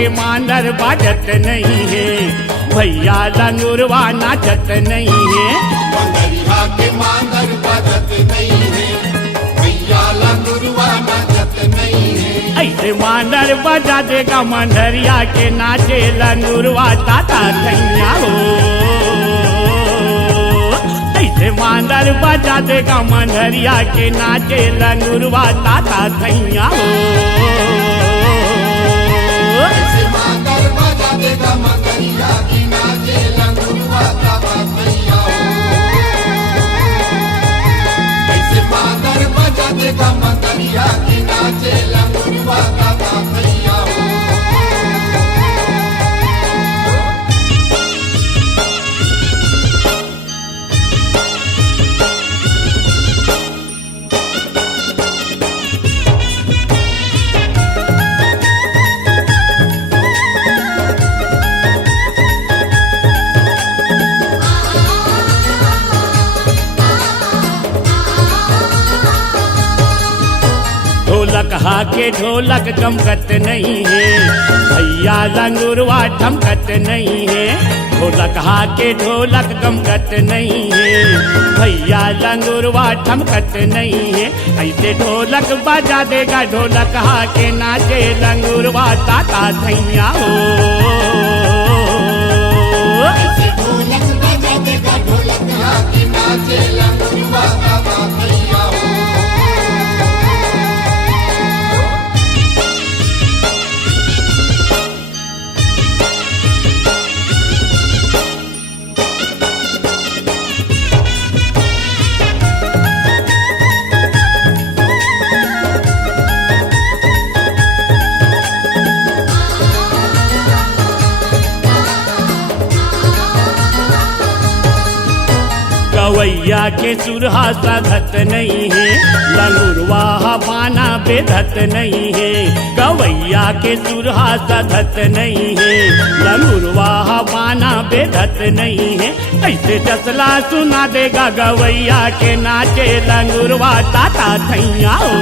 के मांदर बाजत नहीं है, भैया लंगुरवा नाचत नहीं है। मंगरिया के मांदर बाजत नहीं है, भैया लंगुरवा नाचत नहीं है। ऐसे मांदर बजा देगा मंडरिया के नाचे लंगुरवा ताता थैया हो। ऐसे मांदर बजा देगा मंडरिया के नाचे लंगुरवा ताता थैया हो। ऐसे मांदर बजा देगा मंगरिया की नाचे लंगुरवा ताता थैया हो। ऐसे मांदर बजा देगा मंगरिया की नाचे लंगुरवा ताता थैया हो। ढोलक हाके ढोलक चमकत नहीं है, भैया लंगुरवा ठमकत नहीं है। ढोलक हाके ढोलक चमकत नहीं है, भैया लंगुरवा ठमकत नहीं है। ऐसे ढोलक बजा देगा ढोलक हाके नाचे लंगुरवा ताता थैया हो। ऐसे ढोलक बजा देगा ढोलक हाके नाचे लंगुरवा ताता थैया हो। गवैया के सुरहा साधत नहीं है, लंगुरवा बाना बेधत नहीं है। गवैया के सुरहा साधत नहीं है, लंगुरवा बाना बेधत नहीं है। ऐसे जसला सुना देगा गवैया के नाचे लंगुरवा ताता थैया हो।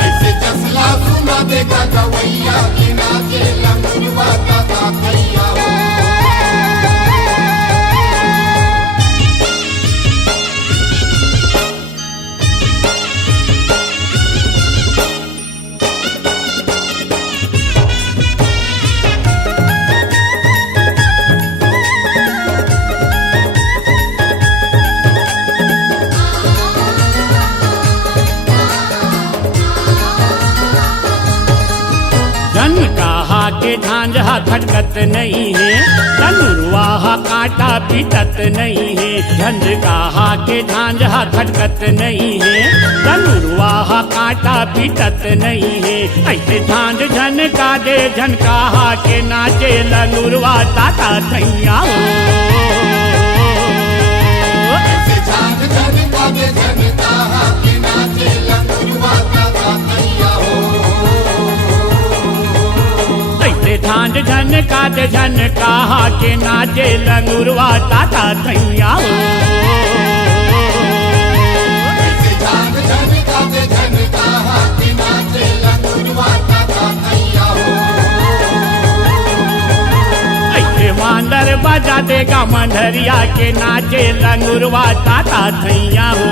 ऐसे जसला सुना देगा गवैया के नाचे लंगुरवा ताता थैया हो। कहा के झांझा खटकत नहीं है, लंगुरवा कांटा पीटत नहीं है। झंझ कहा के झांझा खटकत नहीं है, लंगुरवा कांटा पीटत नहीं है। ऐसे झांझ झनका दे झनका के नाचे लंगुरवा ताता थैया हो। ऐसे झांझ झनका दे झनका के नाचे लंगुरवा ताता थैया हो। झांझ झनका दे झनका के नाचे लंगुरवा ताता थैया हो। ऐसे झांझ झनका दे झनका के नाचे लंगुरवा ताता थैया हो। ऐसे मांदर बजा देगा मंडरिया के नाचे लंगुरवा ताता थैया हो।